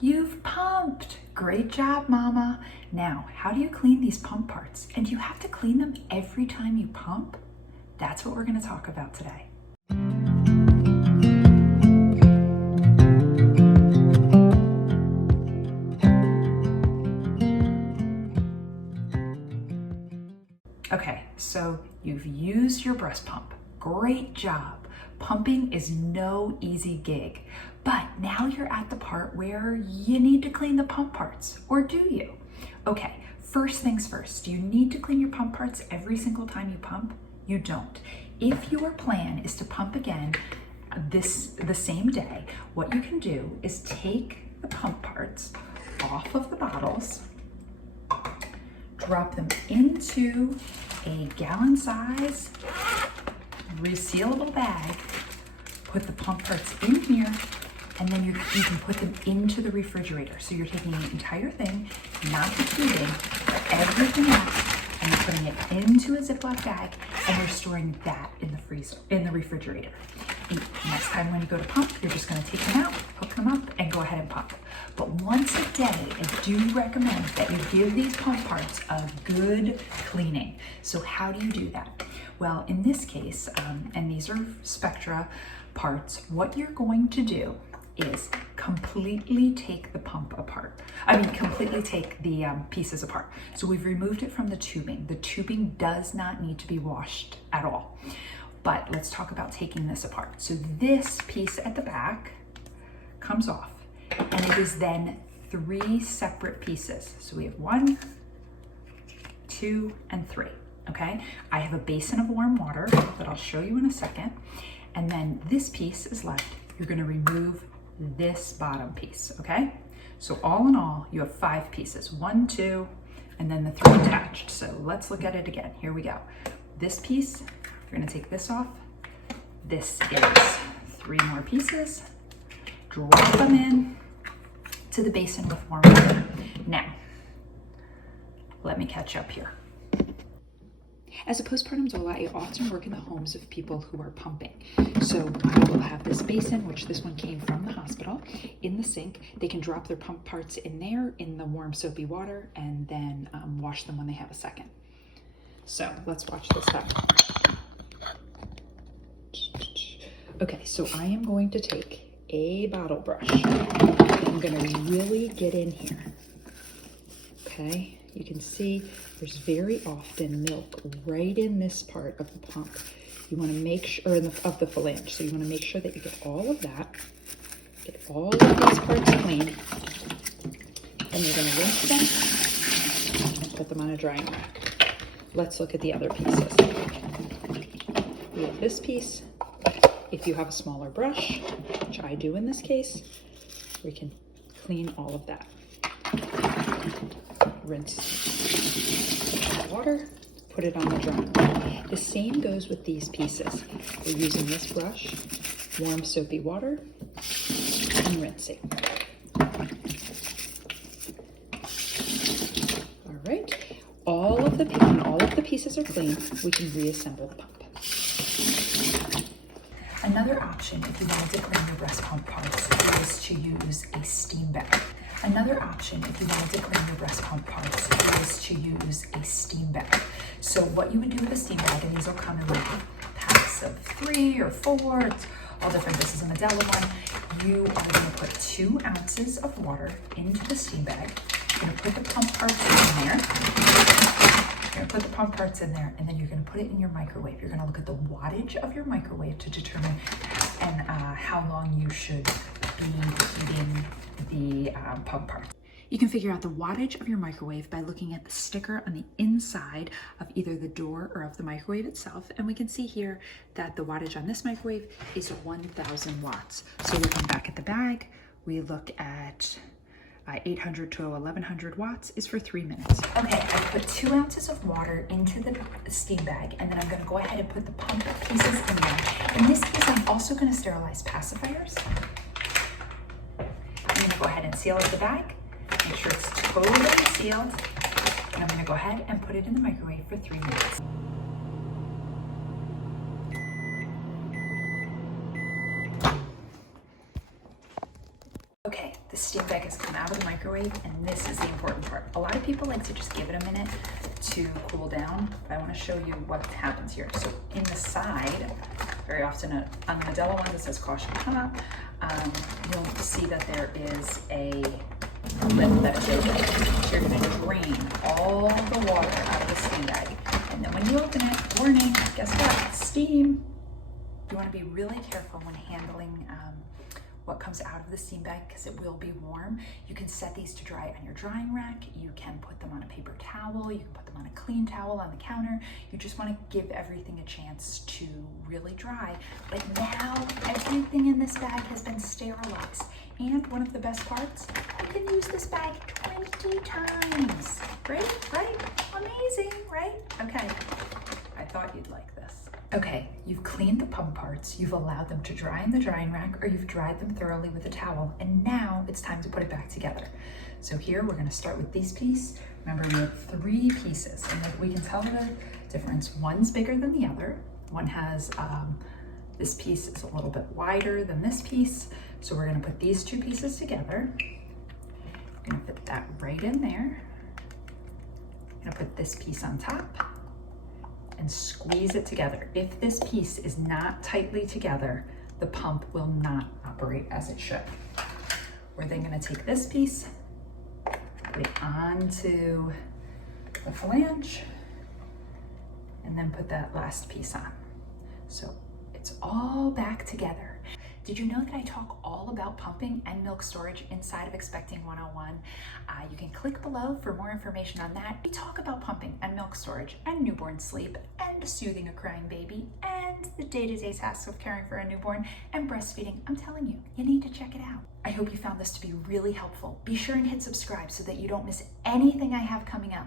You've pumped. Great job, Mama. Now, how do you clean these pump parts? And do you have to clean them every time you pump? That's what we're going to talk about today. Okay, so you've used your breast pump. Great job. Pumping is no easy gig, but now you're at the part where you need to clean the pump parts, or do you? Okay, first things first, do you need to clean your pump parts every single time you pump? You don't. If your plan is to pump again the same day, what you can do is take the pump parts off of the bottles, drop them into a gallon size resealable bag, put the pump parts in here, and then you can put them into the refrigerator. So you're taking the entire thing, not the tubing, but everything else, and you're putting it into a Ziploc bag, and you're storing that in the refrigerator. And next time when you go to pump, you're just gonna take them out, hook them up, and go ahead and pump. But once a day, I do recommend that you give these pump parts a good cleaning. So how do you do that? Well, in this case, and these are Spectra parts, what you're going to do is completely take the pump apart. Completely take the pieces apart. So we've removed it from the tubing. The tubing does not need to be washed at all. But let's talk about taking this apart. So this piece at the back comes off, and it is then 3 separate pieces. So we have 1, 2, and 3, okay? I have a basin of warm water that I'll show you in a second. And then this piece is left. You're gonna remove this bottom piece, okay? So all in all, you have 5 pieces, 1, 2, and then the 3 attached. So let's look at it again. Here we go. This piece, you're gonna take this off. This is 3 more pieces. Drop them in to the basin with warm water. Now, let me catch up here. As a postpartum doula, I often work in the homes of people who are pumping. So I will have this basin, which this one came from the hospital, in the sink. They can drop their pump parts in there in the warm soapy water and then wash them when they have a second. So let's watch this happen. Okay, so I am going to take a bottle brush. I'm gonna really get in here, okay? You can see there's very often milk right in this part of the pump. You wanna make sure, of the flange, so you wanna make sure that you get all of that, get all of these parts clean, and you're gonna rinse them and put them on a drying rack. Let's look at the other pieces. We have this piece. If you have a smaller brush, which I do in this case, we can clean all of that. Rinse water, put it on the drum. The same goes with these pieces. We're using this brush, warm soapy water, and rinsing. All right, all of the pieces are clean, we can reassemble the pump. Another option if you wanted to clean your breast pump parts is to use a steam bag. So what you would do with a steam bag, and these will come in like packs of 3 or 4, it's all different. This is a Medela one. You are gonna put 2 ounces of water into the steam bag. You're gonna put the pump parts in there. And then you're gonna put it in your microwave. You're gonna look at the wattage of your microwave to determine how long you should be heating the pump parts. You can figure out the wattage of your microwave by looking at the sticker on the inside of either the door or of the microwave itself. And we can see here that the wattage on this microwave is 1,000 watts. So looking back at the bag, we look at 800 to 1,100 watts is for 3 minutes. Okay, I put 2 ounces of water into the steam bag, and then I'm gonna go ahead and put the pump pieces in there. In this case, I'm also gonna sterilize pacifiers. I'm gonna go ahead and seal up the bag, make sure it's totally sealed, and I'm gonna go ahead and put it in the microwave for 3 minutes. Okay, the steam bag has come out of the microwave, and this is the important part. A lot of people like to just give it a minute to cool down, but I want to show you what happens here. So in the side, very often on the Modelo ones it says caution top, you'll see that there is a lid that is open. You're going to drain all the water out of the steam bag, and then when you open it, warning, guess what? Steam. You want to be really careful when handling what comes out of the steam bag because it will be warm. You can set these to dry on your drying rack. You can put them on a paper towel. You can put them on a clean towel on the counter. You just want to give everything a chance to really dry. But now everything in this bag has been sterilized. And one of the best parts, you can use this bag 20 times. Great, right? Amazing, right? Okay, I thought you'd like this. Okay, you've cleaned the pump parts, you've allowed them to dry in the drying rack, or you've dried them thoroughly with a towel, and now it's time to put it back together. So here we're gonna start with this piece. Remember, we have 3 pieces, and we can tell the difference. One's bigger than the other. One has, this piece is a little bit wider than this piece. So we're gonna put these 2 pieces together. We're gonna put that right in there. I'm gonna put this piece on top and squeeze it together. If this piece is not tightly together, the pump will not operate as it should. We're then gonna take this piece, put it onto the flange, and then put that last piece on. So it's all back together. Did you know that I talk all about pumping and milk storage inside of Expecting 101? You can click below for more information on that. We talk about pumping and milk storage and newborn sleep and soothing a crying baby and the day-to-day tasks of caring for a newborn and breastfeeding. I'm telling you, you need to check it out. I hope you found this to be really helpful. Be sure and hit subscribe so that you don't miss anything I have coming up.